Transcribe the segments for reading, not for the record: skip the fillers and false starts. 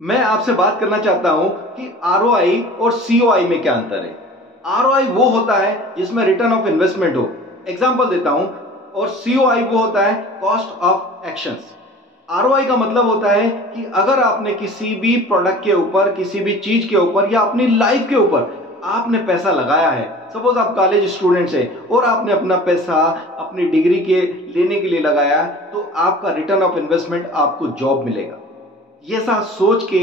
मैं आपसे बात करना चाहता हूं कि आरओआई और सीओआई में क्या अंतर है। आरओआई वो होता है जिसमें रिटर्न ऑफ इन्वेस्टमेंट हो, एग्जांपल देता हूं, और सीओआई वो होता है कॉस्ट ऑफ एक्शंस। आरओआई का मतलब होता है कि अगर आपने किसी भी प्रोडक्ट के ऊपर, किसी भी चीज के ऊपर या अपनी लाइफ के ऊपर आपने पैसा लगाया है, सपोज आप कॉलेज स्टूडेंट्स हैं और आपने अपना पैसा अपनी डिग्री के लेने के लिए लगाया, तो आपका रिटर्न ऑफ इन्वेस्टमेंट आपको जॉब मिलेगा। ये सा सोच के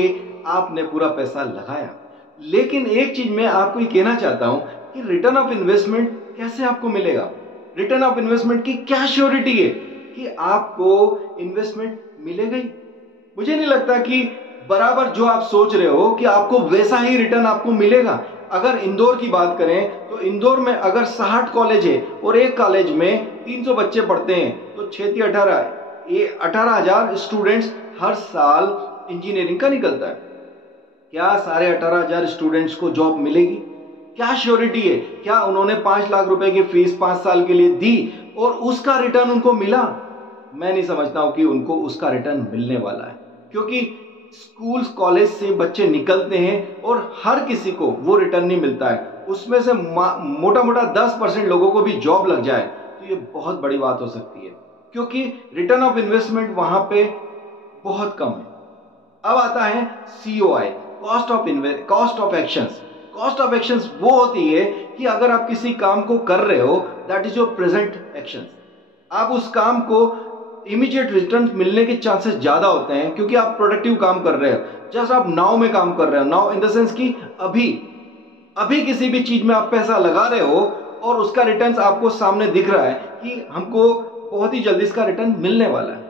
आपने पूरा पैसा लगाया। लेकिन एक चीज मैं आपको ये कहना चाहता हूं कि रिटर्न ऑफ इन्वेस्टमेंट कैसे आपको मिलेगा। रिटर्न ऑफ इन्वेस्टमेंट की क्या श्योरिटी है कि आपको इन्वेस्टमेंट मिलेगा ही। मुझे नहीं लगता कि बराबर जो आप सोच रहे हो कि आपको वैसा ही रिटर्न आपको मिलेगा। अगर इंदौर की बात करें तो इंदौर में अगर 60 कॉलेज है और एक कॉलेज में 300 बच्चे पढ़ते हैं, तो 18,000 स्टूडेंट्स हर साल इंजीनियरिंग का निकलता है। क्या सारे 18,000 स्टूडेंट्स को जॉब मिलेगी? क्या श्योरिटी है? क्या उन्होंने 5 लाख रुपए की फीस 5 साल के लिए दी और उसका रिटर्न उनको मिला? मैं नहीं समझता हूं कि उनको उसका रिटर्न मिलने वाला है, क्योंकि स्कूल कॉलेज से बच्चे निकलते हैं और हर किसी को वो रिटर्न नहीं मिलता है। उसमें से मोटा मोटा 10% लोगों को भी जॉब लग जाए तो ये बहुत बड़ी बात हो सकती है, क्योंकि रिटर्न ऑफ इन्वेस्टमेंट वहां पे बहुत कम है। अब आता है COI, cost of actions. Cost of actions वो होती है कि अगर आप किसी काम को कर रहे हो, that is your present actions, आप उस काम को इमीडिएट रिटर्न मिलने के चांसेस ज्यादा होते हैं, क्योंकि आप प्रोडक्टिव काम कर रहे हो। जैसे आप नाव में काम कर रहे हो, नाव इन द सेंस कि अभी अभी किसी भी चीज में आप पैसा लगा रहे हो और उसका रिटर्न आपको सामने दिख रहा है कि हमको बहुत ही जल्दी इसका रिटर्न मिलने वाला है।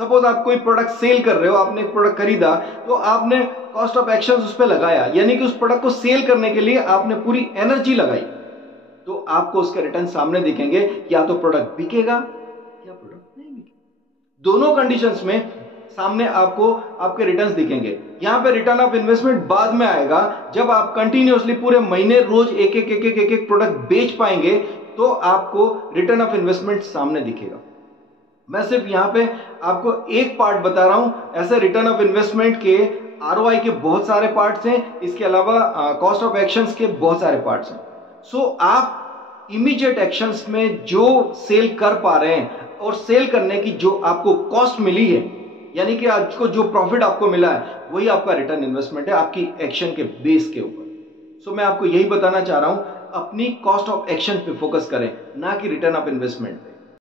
सपोज आप कोई प्रोडक्ट सेल कर रहे हो, आपने एक प्रोडक्ट खरीदा तो आपने कॉस्ट ऑफ एक्शन उस पर लगाया, यानी कि उस प्रोडक्ट को सेल करने के लिए आपने पूरी एनर्जी लगाई, तो आपको उसके रिटर्न सामने दिखेंगे। या तो प्रोडक्ट बिकेगा या प्रोडक्ट नहीं बिकेगा। दोनों कंडीशंस में सामने आपको आपके रिटर्न्स दिखेंगे। यहां पे रिटर्न ऑफ इन्वेस्टमेंट बाद में आएगा, जब आप कंटिन्यूअसली पूरे महीने रोज एक एक प्रोडक्ट बेच पाएंगे तो आपको रिटर्न ऑफ इन्वेस्टमेंट सामने दिखेगा। मैं सिर्फ यहां पे आपको एक पार्ट बता रहा हूं। ऐसे रिटर्न ऑफ इन्वेस्टमेंट के आरओआई के बहुत सारे पार्ट्स हैं, इसके अलावा कॉस्ट ऑफ एक्शंस के बहुत सारे पार्ट्स हैं। सो आप इमीडिएट एक्शंस में जो सेल कर पा रहे हैं और सेल करने की जो आपको कॉस्ट मिली है, यानी कि आपको जो प्रॉफिट आपको मिला है, वही आपका रिटर्न इन्वेस्टमेंट है आपकी एक्शन के बेस के ऊपर। सो मैं आपको यही बताना चाह रहा हूं, अपनी कॉस्ट ऑफ एक्शन पे फोकस करें, ना कि रिटर्न ऑफ इन्वेस्टमेंट पे।